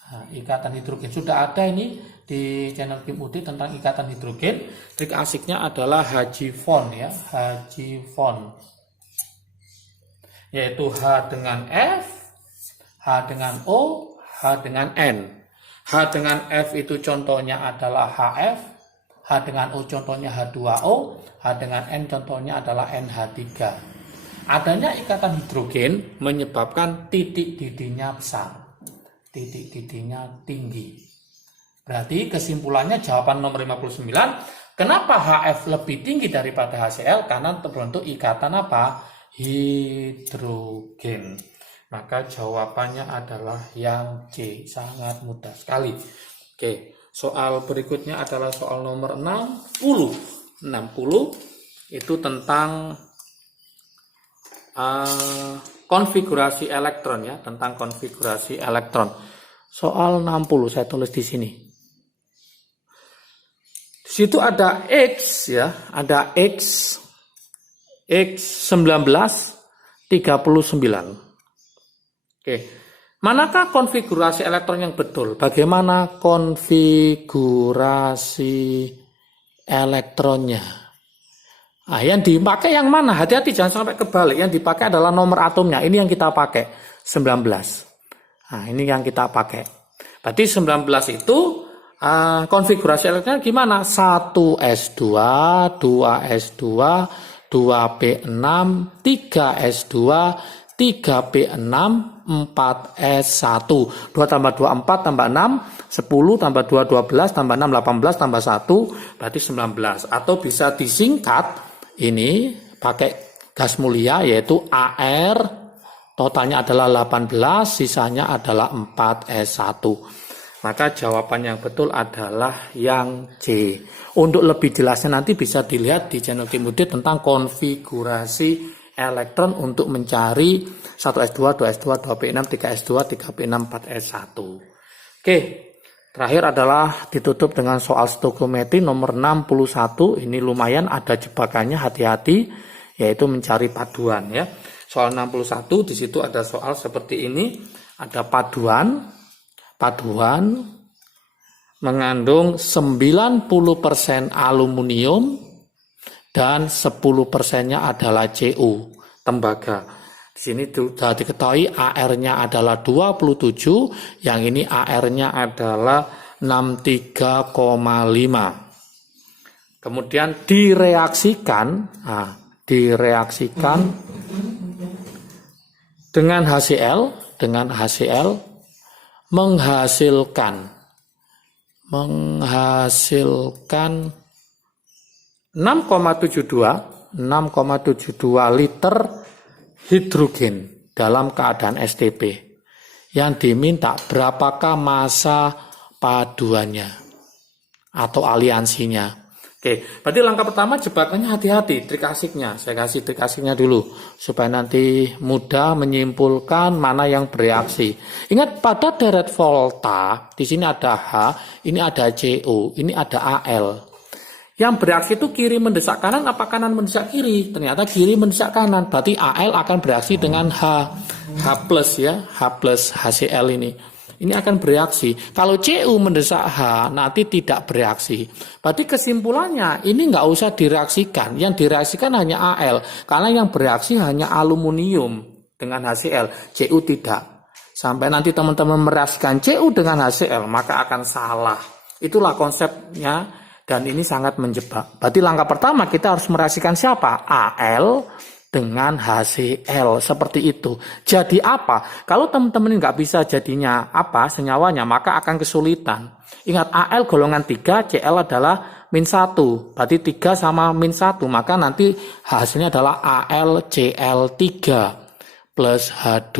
Nah, ikatan hidrogen sudah ada ini di channel Kim UD tentang ikatan hidrogen. Trik asiknya adalah Hgfon ya, Hgfon. Yaitu H dengan F, H dengan O, H dengan N. H dengan F itu contohnya adalah HF, H dengan O contohnya H2O, H dengan N contohnya adalah NH3. Adanya ikatan hidrogen menyebabkan titik didihnya besar, titik didihnya tinggi. Berarti kesimpulannya jawaban nomor 59, kenapa HF lebih tinggi daripada HCl? Karena terbentuk ikatan apa? Hidrogen. Maka jawabannya adalah yang C. Sangat mudah sekali. Oke, soal berikutnya adalah soal nomor 60. 60 itu tentang konfigurasi elektron ya, tentang konfigurasi elektron. Soal 60 saya tulis di sini. Di situ ada X ya, ada X1939. Oke. Manakah konfigurasi elektron yang betul? Bagaimana konfigurasi elektronnya? Nah, yang dipakai yang mana? Hati-hati jangan sampai kebalik. Yang dipakai adalah nomor atomnya. Ini yang kita pakai 19. Nah, ini yang kita pakai. Berarti 19 itu konfigurasi elektronnya gimana? 1s2, 2s2, 2p6, 3s2, 3p6, 4s1. 2 tambah 2 4 tambah 6, 10 tambah 2 12 tambah 6 18 tambah 1 berarti 19. Atau bisa disingkat ini pakai gas mulia yaitu AR, totalnya adalah 18, sisanya adalah 4s1. Maka jawaban yang betul adalah yang C. Untuk lebih jelasnya nanti bisa dilihat di channel Kim UD tentang konfigurasi elektron untuk mencari 1s2, 2s2, 2p6, 3s2, 3p6, 4s1. Oke, terakhir adalah ditutup dengan soal stoichiometri nomor 61. Ini lumayan ada jebakannya, hati-hati, yaitu mencari paduan ya. Soal 61 di situ ada soal seperti ini, ada paduan mengandung 90% aluminium dan 10%-nya adalah Cu, tembaga. Di sini sudah diketahui AR-nya adalah 27, yang ini AR-nya adalah 63,5. Kemudian direaksikan dengan HCl menghasilkan 6,72 liter hidrogen dalam keadaan STP. Yang diminta berapakah massa paduannya atau aliansinya. Oke, berarti langkah pertama jebakannya hati-hati, trik asiknya. Saya kasih trik asiknya dulu supaya nanti mudah menyimpulkan mana yang bereaksi. Ingat pada deret volta, di sini ada H, ini ada Cu, ini ada Al. Yang bereaksi itu kiri mendesak kanan apa kanan mendesak kiri? Ternyata kiri mendesak kanan, berarti Al akan bereaksi dengan H plus ya, H plus HCl ini. Ini akan bereaksi. Kalau Cu mendesak H, nanti tidak bereaksi. Berarti kesimpulannya, ini nggak usah direaksikan. Yang direaksikan hanya Al. Karena yang bereaksi hanya aluminium dengan HCl. Cu tidak. Sampai nanti teman-teman mereaksikan Cu dengan HCl, maka akan salah. Itulah konsepnya. Dan ini sangat menjebak. Berarti langkah pertama kita harus mereaksikan siapa? Al dengan HCl, seperti itu. Jadi apa? Kalau teman-teman nggak bisa jadinya apa senyawanya, maka akan kesulitan. Ingat, Al golongan 3, Cl adalah -1, berarti 3 sama -1, maka nanti hasilnya adalah AlCl3 plus H2.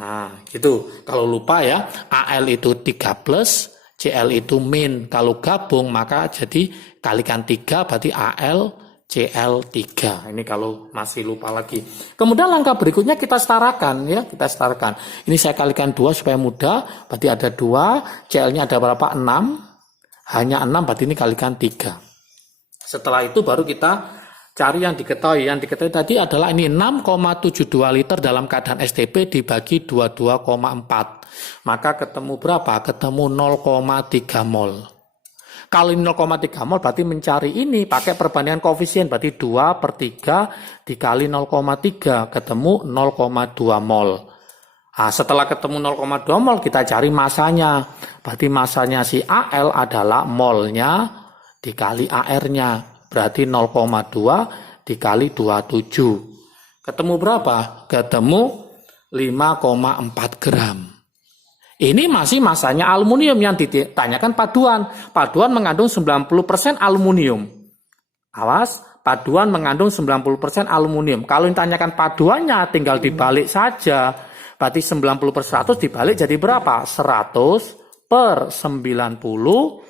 Nah, gitu. Kalau lupa ya, Al itu 3 plus, Cl itu min. Kalau gabung maka jadi kalikan 3 berarti AlCl3. Ini kalau masih lupa lagi. Kemudian langkah berikutnya kita setarakan ya, kita setarakan. Ini saya kalikan 2 supaya mudah. Berarti ada 2, Cl-nya ada berapa? 6. Hanya 6 berarti ini kalikan 3. Setelah itu baru kita cari yang diketahui. Yang diketahui tadi adalah ini 6,72 liter dalam keadaan STP dibagi 22,4. Maka ketemu berapa? Ketemu 0,3 mol. Kalau ini 0,3 mol berarti mencari ini pakai perbandingan koefisien. Berarti 2/3 dikali 0,3 ketemu 0,2 mol. Nah, setelah ketemu 0,2 mol kita cari masanya. Berarti masanya si Al adalah molnya dikali AR-nya. Berarti 0,2 dikali 27. Ketemu berapa? Ketemu 5,4 gram. Ini masih masanya aluminium yang ditanyakan paduan. Paduan mengandung 90% aluminium. Awas, paduan mengandung 90% aluminium. Kalau ditanyakan paduannya tinggal dibalik saja. Berarti 90/100 dibalik jadi berapa? 100/90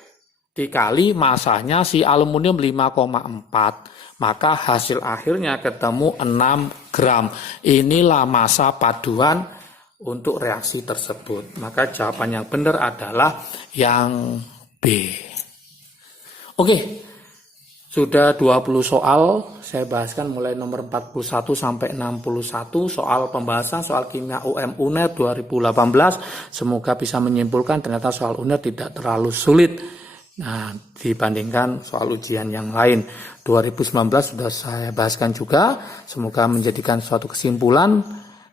dikali masanya si aluminium 5,4. Maka hasil akhirnya ketemu 6 gram. Inilah massa paduan untuk reaksi tersebut. Maka jawaban yang benar adalah yang B. Oke, sudah 20 soal saya bahaskan mulai nomor 41 sampai 61 soal pembahasan soal kimia UM UNER 2018. Semoga bisa menyimpulkan ternyata soal UNER tidak terlalu sulit. Nah, dibandingkan soal ujian yang lain. 2019 sudah saya bahaskan juga. Semoga menjadikan suatu kesimpulan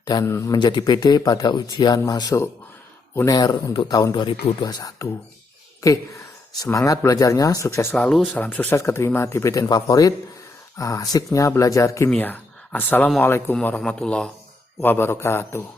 dan menjadi PD pada ujian masuk UNER untuk tahun 2021. Oke, semangat belajarnya, sukses selalu, salam sukses keterima di PTN favorit, asiknya belajar kimia. Assalamualaikum warahmatullahi wabarakatuh.